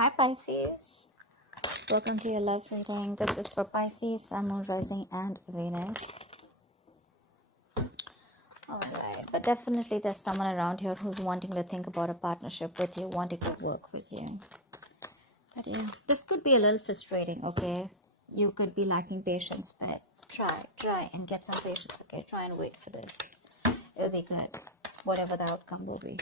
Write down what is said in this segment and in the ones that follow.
Hi Pisces, welcome to your love reading. This is for Pisces, Sun, Moon, Rising and Venus. Alright, but definitely there's someone around here who's wanting to think about a partnership with you, wanting to work with you. But yeah, this could be a little frustrating, okay? You could be lacking patience, but try and get some patience, okay? Try and wait for this. It'll be good, whatever the outcome will be.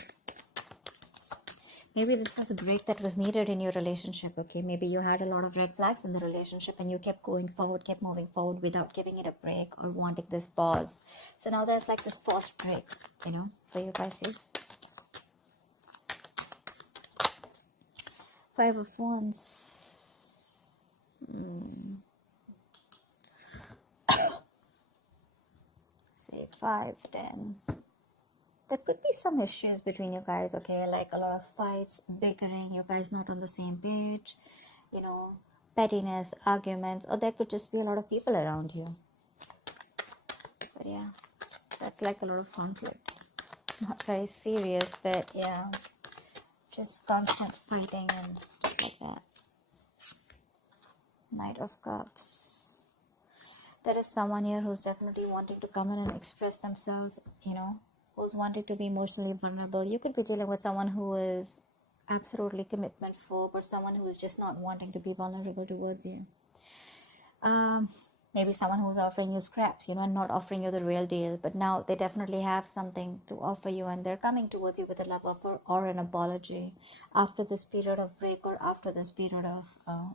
Maybe this was a break that was needed in your relationship, okay? Maybe you had a lot of red flags in the relationship and you kept going forward, kept moving forward without giving it a break or wanting this pause. So now there's like this forced break, you know, for you Pisces. Five of Wands. Say 5, 10. There could be some issues between you guys, okay? Like a lot of fights, bickering, you guys not on the same page, you know, pettiness, arguments, or there could just be a lot of people around you. But yeah, that's like a lot of conflict. Not very serious, but yeah, just constant fighting and stuff like that. Knight of Cups. There is someone here who's definitely wanting to come in and express themselves, you know, who's wanting to be emotionally vulnerable. You could be dealing with someone who is absolutely commitment phobe or someone who is just not wanting to be vulnerable towards you. Maybe someone who's offering you scraps, you know, and not offering you the real deal. But now they definitely have something to offer you and they're coming towards you with a love offer or an apology after this period of break or after this period of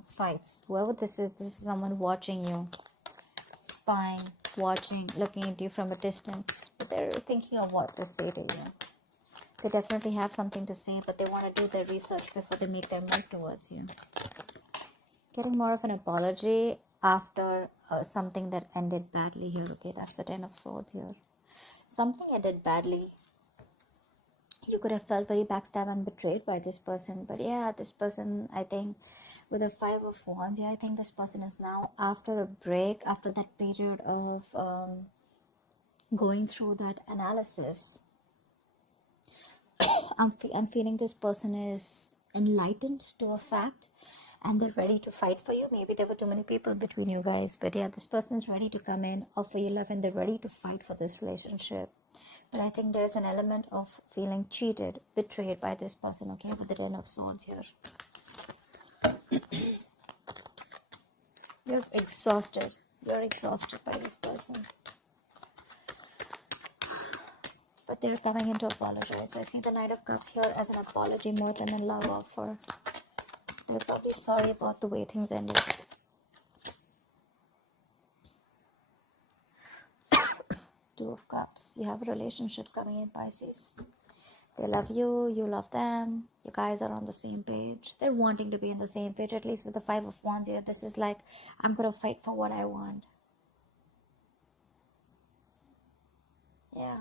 fights. Whoever this is someone watching you, spying, watching, looking at you from a distance, but they're thinking of what to say to you. They definitely have something to say, but they want to do their research before they make their move towards you. Getting more of an apology after something that ended badly here, okay? That's the 10 of Swords here. Something ended badly. You could have felt very backstabbed and betrayed by this person, but yeah, this person, I think, with a 5 of Wands, yeah, I think this person is now after a break, after that period of going through that analysis. I'm feeling this person is enlightened to a fact and they're ready to fight for you. Maybe there were too many people between you guys, but yeah, this person is ready to come in, offer you love, and they're ready to fight for this relationship. But I think there's an element of feeling cheated, betrayed by this person, okay, with the 10 of Swords here. You're exhausted. You're exhausted by this person. But they're coming in to apologize. I see the Knight of Cups here as an apology more than a love offer. They're probably sorry about the way things ended. Two of Cups. You have a relationship coming in, Pisces. They love you, you love them. You guys are on the same page. They're wanting to be on the same page, at least with the 5 of Wands here. This is like, I'm going to fight for what I want. Yeah.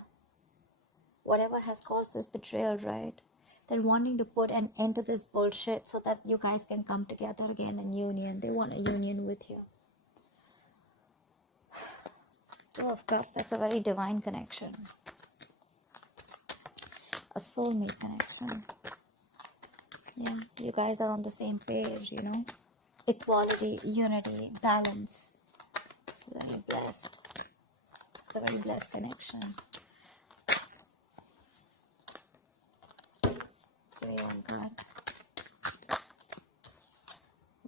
Whatever has caused this betrayal, right? They're wanting to put an end to this bullshit so that you guys can come together again in union. They want a union with you. Two of Cups, that's a very divine connection. A soulmate connection. Yeah, you guys are on the same page, you know. Equality, unity, balance. It's very blessed. It's a very blessed connection. God.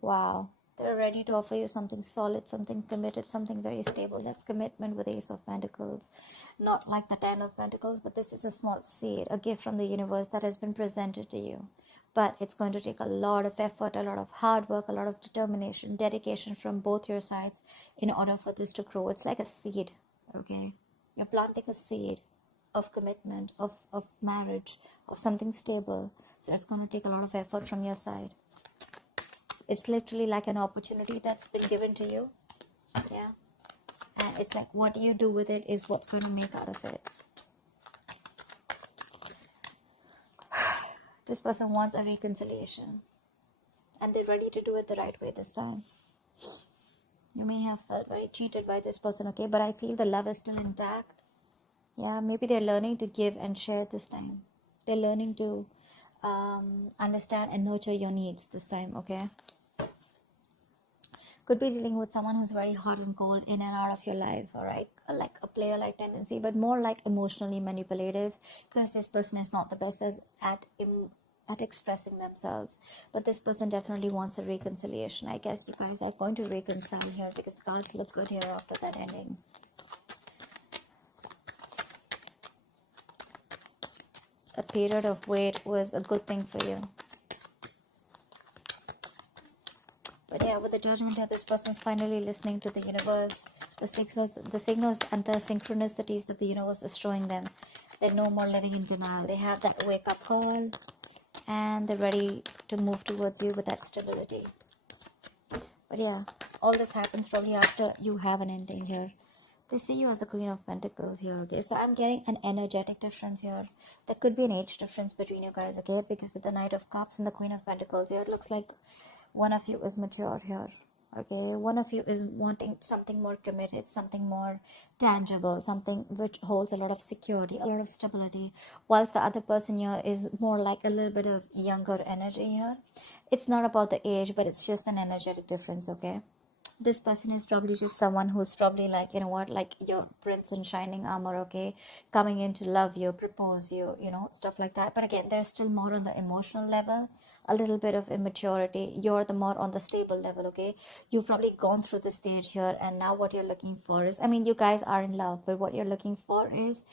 Wow. They're ready to offer you something solid, something committed, something very stable. That's commitment with Ace of Pentacles. Not like the 10 of Pentacles, but this is a small seed, a gift from the universe that has been presented to you. But it's going to take a lot of effort, a lot of hard work, a lot of determination, dedication from both your sides in order for this to grow. It's like a seed, okay? You're planting a seed of commitment, of marriage, of something stable. So it's going to take a lot of effort from your side. It's literally like an opportunity that's been given to you. Yeah. And it's like what you do with it is what's going to make out of it. This person wants a reconciliation. And they're ready to do it the right way this time. You may have felt very cheated by this person, okay? But I feel the love is still intact. Yeah, maybe they're learning to give and share this time. They're learning to understand and nurture your needs this time, okay? Could be dealing with someone who's very hot and cold in and out of your life, all right? Like a player-like tendency, but more like emotionally manipulative, because this person is not the best at expressing themselves. But this person definitely wants a reconciliation. I guess you guys are going to reconcile here, because the cards look good here after that ending. A period of wait was a good thing for you. But yeah, with the judgment here, this person is finally listening to the universe, the signals and the synchronicities that the universe is showing them. They're no more living in denial. They have that wake-up call, and they're ready to move towards you with that stability. But yeah, all this happens probably after you have an ending here. They see you as the Queen of Pentacles here, okay? So I'm getting an energetic difference here. There could be an age difference between you guys, okay? Because with the Knight of Cups and the Queen of Pentacles here, it looks like one of you is mature here, okay? One of you is wanting something more committed, something more tangible, something which holds a lot of security, a lot of stability, whilst the other person here is more like a little bit of younger energy here. It's not about the age, but it's just an energetic difference, okay? This person is probably just someone who's probably like, you know what, like your prince in shining armor, okay, coming in to love you, propose you, you know, stuff like that. But again, there's still more on the emotional level, a little bit of immaturity. You're the more on the stable level, okay? You've probably gone through the stage here, and now what you're looking for is, I mean, you guys are in love, but what you're looking for is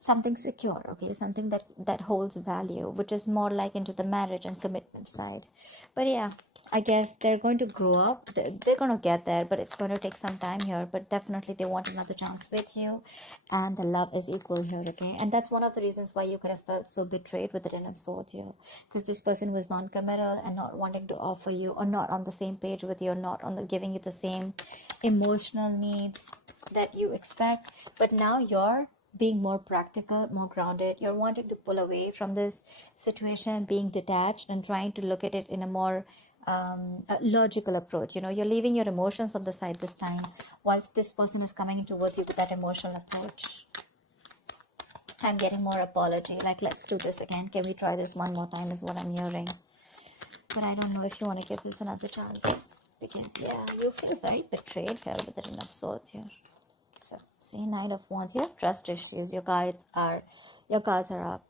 something secure, okay? Something that holds value, which is more like into the marriage and commitment side. But yeah, I guess they're going to grow up. They're going to get there, but it's going to take some time here. But definitely they want another chance with you, and the love is equal here, okay? And that's one of the reasons why you could have felt so betrayed with the Ten of Swords here, because this person was non-committal and not wanting to offer you, or not on the same page with you, or not on the giving you the same emotional needs that you expect. But now you're being more practical, more grounded. You're wanting to pull away from this situation, being detached and trying to look at it in a more a logical approach. You know, you're leaving your emotions on the side this time, whilst this person is coming towards you with that emotional approach. I'm getting more apology, like, let's do this again, can we try this one more time, is what I'm hearing. But I don't know if you want to give this another chance, because yeah, you feel very betrayed here with the Ten of Swords here. So see, Knight of Wands, you have trust issues. Your cards are up.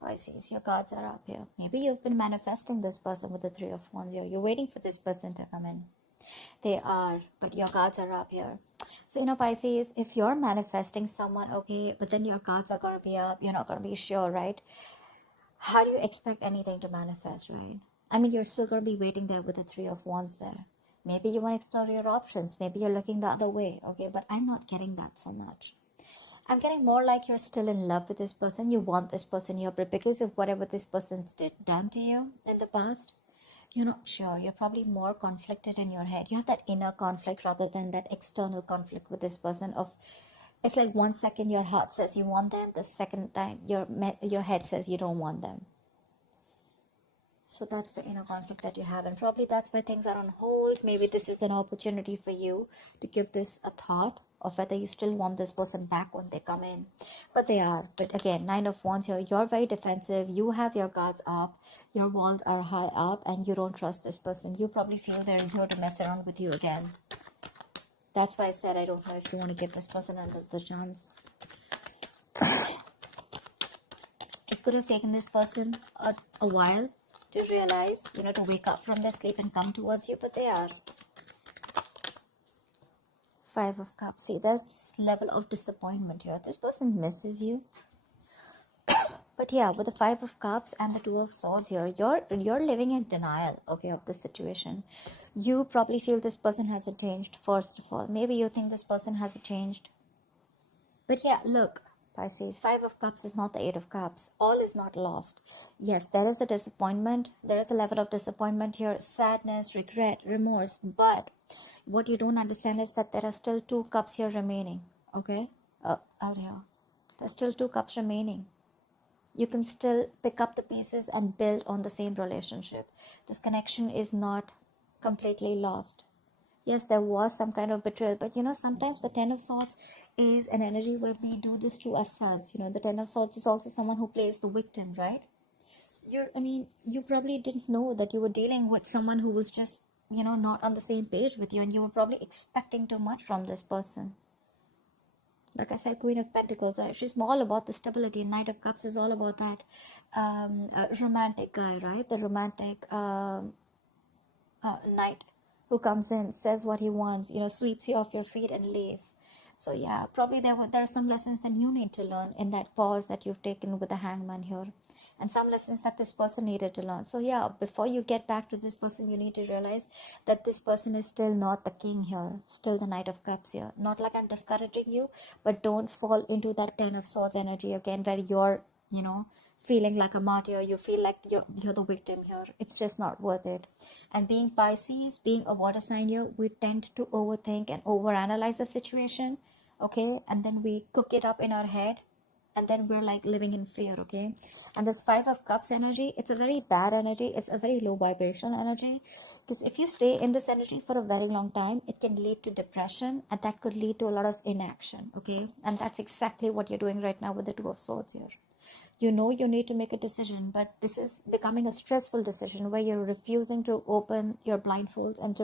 Pisces, your cards are up here. Maybe you've been manifesting this person with the Three of Wands here. You're waiting for this person to come in. They are, but your cards are up here. So, you know, Pisces, if you're manifesting someone, okay, but then your cards are going to be up, you're not going to be sure, right? How do you expect anything to manifest, right? I mean, you're still going to be waiting there with the Three of Wands there. Maybe you want to explore your options. Maybe you're looking the other way, okay? But I'm not getting that so much. I'm getting more like you're still in love with this person. You want this person here, but because of whatever this person's done to you in the past, you're not sure. You're probably more conflicted in your head. You have that inner conflict rather than that external conflict with this person. It's like 1 second your heart says you want them, the second time your head says you don't want them. So that's the inner conflict that you have, and probably that's why things are on hold. Maybe this is an opportunity for you to give this a thought of whether you still want this person back when they come in. But they are. But again, Nine of Wands here, you're very defensive. You have your guards up. Your walls are high up, and you don't trust this person. You probably feel they're here to mess around with you again. That's why I said I don't know if you want to give this person another chance. It could have taken this person a while to realize, you know, to wake up from their sleep and come towards you, but they are. Five of Cups. See, there's this level of disappointment here. This person misses you. But yeah, with the Five of Cups and the Two of Swords here, you're living in denial, okay, of the situation. You probably feel this person hasn't changed, first of all. Maybe you think this person hasn't changed. But yeah, look, Pisces, Five of Cups is not the Eight of Cups. All is not lost. Yes, there is a disappointment. There is a level of disappointment here. Sadness, regret, remorse. But what you don't understand is that there are still 2 cups here remaining. Okay? Out here. There's still 2 cups remaining. You can still pick up the pieces and build on the same relationship. This connection is not completely lost. Yes, there was some kind of betrayal, but you know, sometimes the Ten of Swords is an energy where we do this to ourselves. You know, the Ten of Swords is also someone who plays the victim, right? you probably didn't know that you were dealing with someone who was just, not on the same page with you, and you were probably expecting too much from this person. Like I said, Queen of Pentacles, she's all about the stability. Knight of Cups is all about that romantic guy, right? The romantic knight who comes in, says what he wants, sweeps you off your feet and leave. So yeah, probably there are some lessons that you need to learn in that pause that you've taken with the Hangman here, and some lessons that this person needed to learn. So yeah, before you get back to this person, you need to realize that this person is still not the king here, still the Knight of Cups here. Not like I'm discouraging you, but don't fall into that Ten of Swords energy again, where you're, feeling like a martyr. You feel like you're the victim here. It's just not worth it. And being Pisces, being a water sign here, we tend to overthink and overanalyze the situation, okay? And then we cook it up in our head, and then we're like living in fear, okay? And this Five of Cups energy, it's a very bad energy. It's a very low vibrational energy, because if you stay in this energy for a very long time, it can lead to depression, and that could lead to a lot of inaction, okay? And that's exactly what you're doing right now with the Two of Swords here. You know you need to make a decision, but this is becoming a stressful decision where you're refusing to open your blindfolds and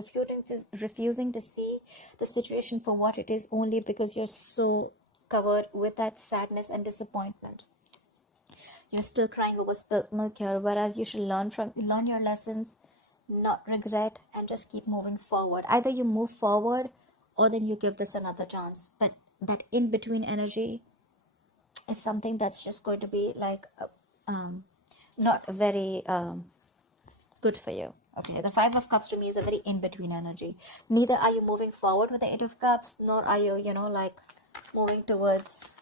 refusing to see the situation for what it is, only because you're so covered with that sadness and disappointment. You're still crying over spilt milk here, whereas you should learn your lessons, not regret, and just keep moving forward. Either you move forward, or then you give this another chance. But that in between energy is something that's just going to be like not very good for you. Okay, the Five of Cups to me is a very in-between energy. Neither are you moving forward with the Eight of Cups, nor are you, like moving towards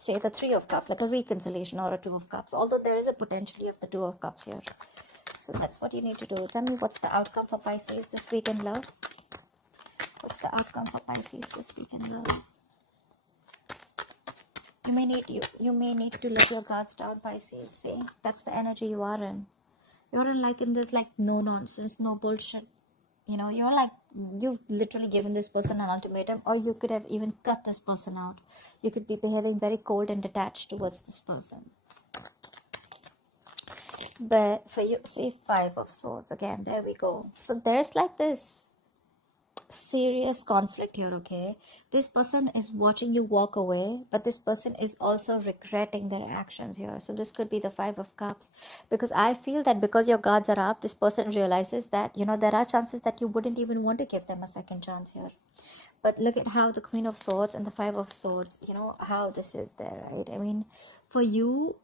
say the Three of Cups, like a reconciliation, or a Two of Cups, although there is a potentially of the Two of Cups here. So that's what you need to do. Tell me, what's the outcome for Pisces this week in love? What's the outcome for Pisces this week in love? You may need to let your guards down, Pisces. See, that's the energy you are in. You're in this no nonsense, no bullshit. You're like, you've literally given this person an ultimatum, or you could have even cut this person out. You could be behaving very cold and detached towards this person. But for you, see, Five of Swords again. There we go. So there's like this serious conflict here, okay? This person is watching you walk away, but this person is also regretting their actions here. So this could be the Five of Cups, because I feel that because your guards are up, this person realizes that, there are chances that you wouldn't even want to give them a second chance here. But look at how the Queen of Swords and the Five of Swords, how this is there, right? I mean, for you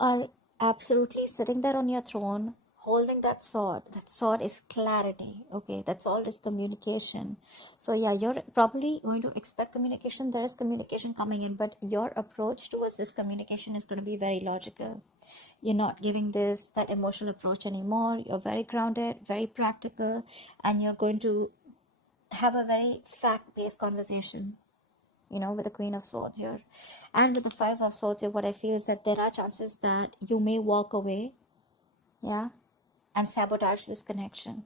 are absolutely sitting there on your throne, holding that sword. That sword is clarity, okay? That sword is communication. So yeah, you're probably going to expect communication. There is communication coming in, but your approach towards this communication is going to be very logical. You're not giving that emotional approach anymore. You're very grounded, very practical, and you're going to have a very fact-based conversation, with the Queen of Swords here. And with the Five of Swords here, what I feel is that there are chances that you may walk away, yeah, and sabotage this connection,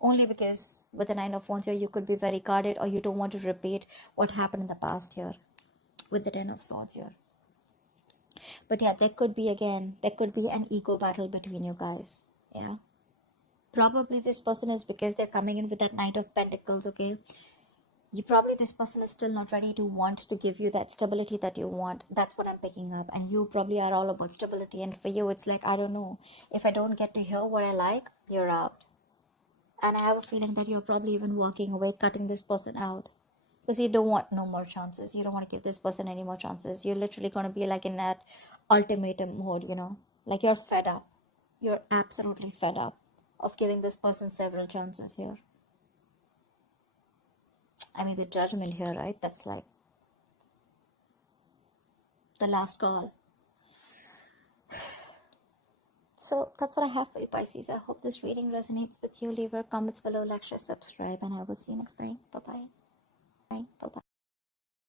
only because with the Nine of Wands here, you could be very guarded, or you don't want to repeat what happened in the past here with the Ten of Swords here. But yeah, there could be an ego battle between you guys. Yeah, probably this person is, because they're coming in with that Knight of Pentacles, okay? This person is still not ready to want to give you that stability that you want. That's what I'm picking up. And you probably are all about stability. And for you, it's like, I don't know, if I don't get to hear what I like, you're out. And I have a feeling that you're probably even walking away, cutting this person out, because you don't want no more chances. You don't want to give this person any more chances. You're literally going to be like in that ultimatum mode, like you're fed up. You're absolutely fed up of giving this person several chances here. I mean, the Judgment here, right? That's like the last call. So that's what I have for you, Pisces. I hope this reading resonates with you. Leave your comments below, like, share, subscribe, and I will see you next time. Bye-bye. Bye. Bye-bye.